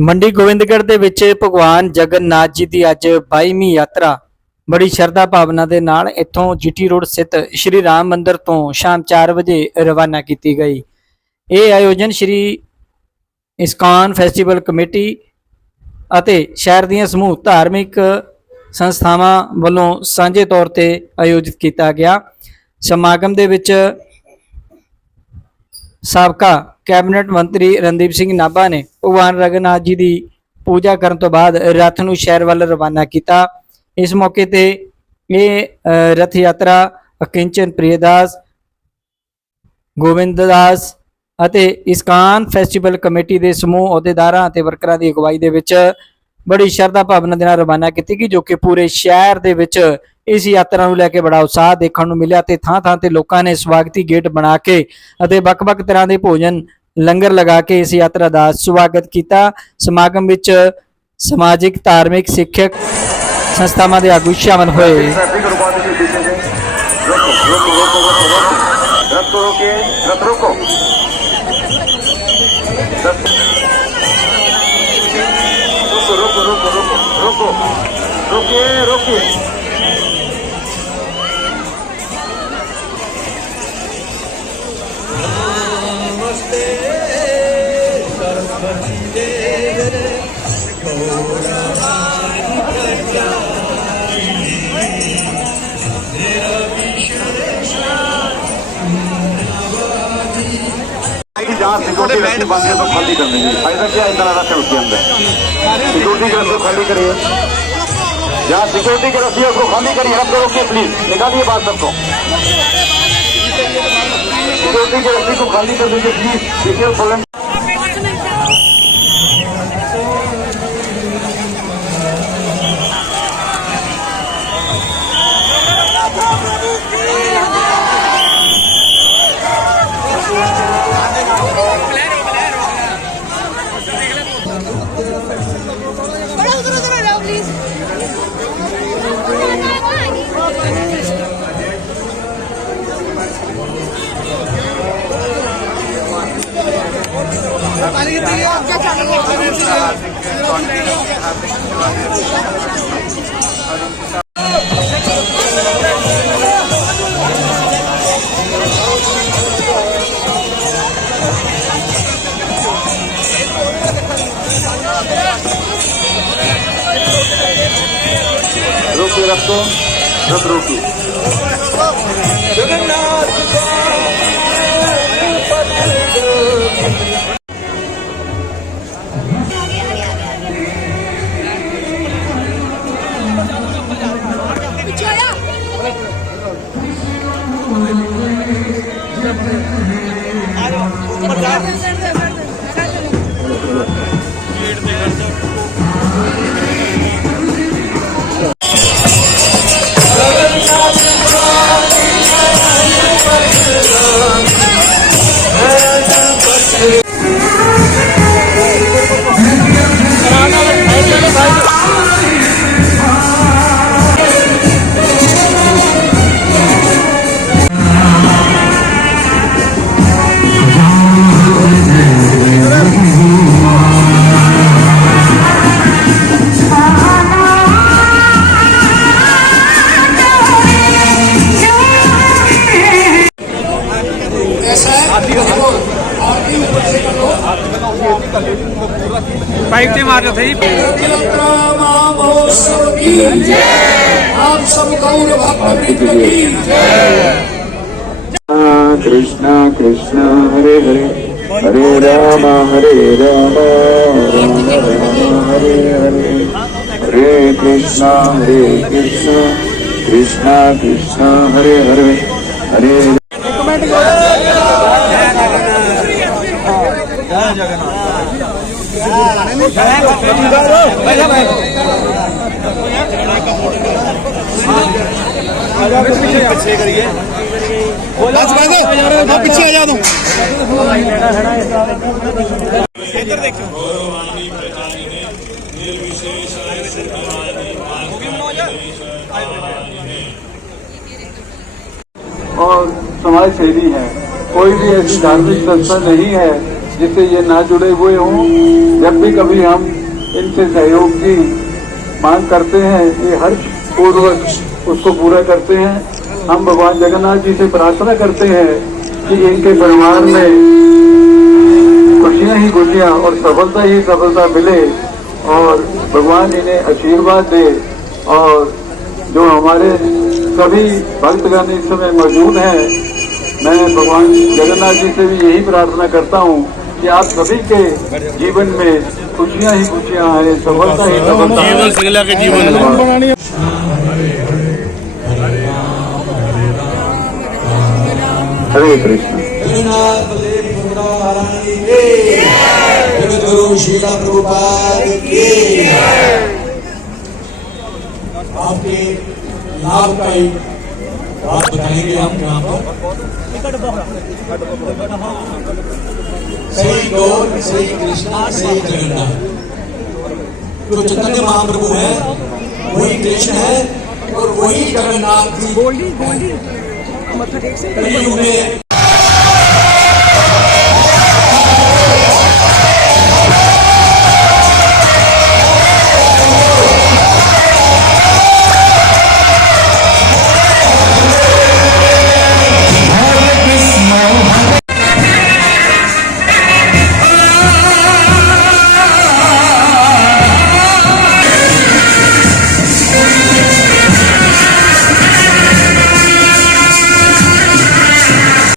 ਮੰਡੀ ਗੋਬਿੰਦਗੜ੍ਹ ਦੇ ਵਿੱਚ ਭਗਵਾਨ ਜਗਨਨਾਥ ਜੀ ਦੀ ਅੱਜ 22ਵੀਂ ਯਾਤਰਾ। ਬੜੀ ਸ਼ਰਧਾ ਭਾਵਨਾ ਦੇ ਨਾਲ ਇੱਥੋਂ ਜੀਟੀ ਰੋਡ ਸਥਿਤ ਸ਼੍ਰੀ ਰਾਮ ਮੰਦਿਰ ਤੋਂ ਸ਼ਾਮ 4 ਵਜੇ ਰਵਾਨਾ ਕੀਤੀ ਗਈ। ਇਹ ਆਯੋਜਨ ਸ਼੍ਰੀ ਇਸਕਾਨ ਫੈਸਟੀਵਲ ਕਮੇਟੀ ਅਤੇ ਸ਼ਹਿਰ ਦੀਆਂ ਸਮੂਹ ਧਾਰਮਿਕ ਸੰਸਥਾਵਾਂ ਵੱਲੋਂ ਸਾਂਝੇ ਤੌਰ ਤੇ ਆਯੋਜਿਤ ਕੀਤਾ ਗਿਆ। ਸਮਾਗਮ ਦੇ ਵਿੱਚ ਸਾਬਕਾ ਕੈਬਨਿਟ ਮੰਤਰੀ ਰਣਦੀਪ ਸਿੰਘ ਨਾਭਾ ਨੇ ਭਗਵਾਨ ਰਗਨਾਥ ਜੀ ਦੀ ਪੂਜਾ ਕਰਨ ਤੋਂ ਬਾਅਦ ਰਥ ਨੂੰ ਸ਼ਹਿਰ ਵੱਲ ਰਵਾਨਾ ਕੀਤਾ। ਇਸ ਮੌਕੇ ਤੇ ਇਹ ਰਥ ਯਾਤਰਾ ਅਕਿੰਚਨ ਪ੍ਰਿਯਦਾਸ ਗੋਬਿੰਦਦਾਸ ਅਤੇ ਇਸਕਾਨ ਫੈਸਟੀਵਲ ਕਮੇਟੀ ਦੇ ਸਮੂਹ ਅਹੁਦੇਦਾਰਾਂ ਅਤੇ ਵਰਕਰਾਂ ਦੀ ਅਗਵਾਈ ਦੇ ਵਿੱਚ ਬੜੀ ਸ਼ਰਧਾ ਭਾਵਨਾ ਦੇ ਨਾਲ ਰਵਾਨਾ ਕੀਤੀ ਗਈ, ਜੋ ਕਿ ਪੂਰੇ ਸ਼ਹਿਰ ਦੇ ਵਿੱਚ ਇਸ ਯਾਤਰਾ ਨੂੰ ਲੈ ਕੇ ਬੜਾ ਉਤਸ਼ਾਹ ਦੇਖਣ ਨੂੰ ਮਿਲਿਆ ਤੇ ਥਾਂ-ਥਾਂ ਤੇ ਲੋਕਾਂ ਨੇ ਸਵਾਗਤੀ ਗੇਟ ਬਣਾ ਕੇ ਅਤੇ ਵੱਖ-ਵੱਖ ਤਰ੍ਹਾਂ ਦੇ ਭੋਜਨ, ਲੰਗਰ ਲਗਾ ਕੇ ਇਸ ਯਾਤਰਾ ਦਾ ਸਵਾਗਤ ਕੀਤਾ। ਸਮਾਗਮ ਵਿੱਚ ਸਮਾਜਿਕ, ਧਾਰਮਿਕ, ਸਿੱਖਿਅਕ ਸੰਸਥਾਵਾਂ ਦੇ ਆਗੂ ਸ਼ਾਮਲ ਹੋਏ। ਰੁਕੋ ਰੁਕੋ। जहाँ सिक्योरिटी बंद है तो खाली कर देंगे ऐसा क्या इंतरा रखा है उसके अंदर सिक्योरिटी की रस्सी खाली करिए जहाँ सिक्योरिटी की रस्सी है उसको खाली करिए रख रोकिए प्लीज़ निकालिए बात सबको सिक्योरिटी के रस्सी को खाली कर दीजिए प्लीज़ देखिए प्रॉब्लम रोकिए रख दो रख रोकिए फाइव थे। मार थे कृष्णा कृष्णा, हरे हरे। हरे राम हरे राम राम राम हरे हरे। हरे कृष्णा हरे कृष्णा। कृष्णा कृष्णा, हरे हरे। हरे पीछे आ जा तू और समाज सेवी है। कोई भी ऐसी धार्मिक संस्था नहीं है जिससे ये ना जुड़े हुए हों, जब भी कभी हम इनसे सहयोग की मांग करते हैं, ये हर पूर्वक उसको पूरा करते हैं। हम भगवान जगन्नाथ जी से प्रार्थना करते हैं कि इनके परिवार में खुशियाँ ही खुशियाँ और सफलता ही सफलता मिले और भगवान इन्हें आशीर्वाद दे और जो हमारे सभी भक्तगण इस समय मौजूद हैं, मैं भगवान जगन्नाथ जी से भी यही प्रार्थना करता हूँ कि आप सभी के जीवन में खुशियाँ ही खुशियाँ आए सफलता ही सफलता आए। श्रीला के जीवन हरे कृष्ण आपके लाभ का बात बताएँगे हम यहाँ पर? श्री गौर श्री कृष्णा श्री जगन्नाथ। जो चैतन्य महाप्रभु है वही कृष्ण है और वही जगन्नाथ जी।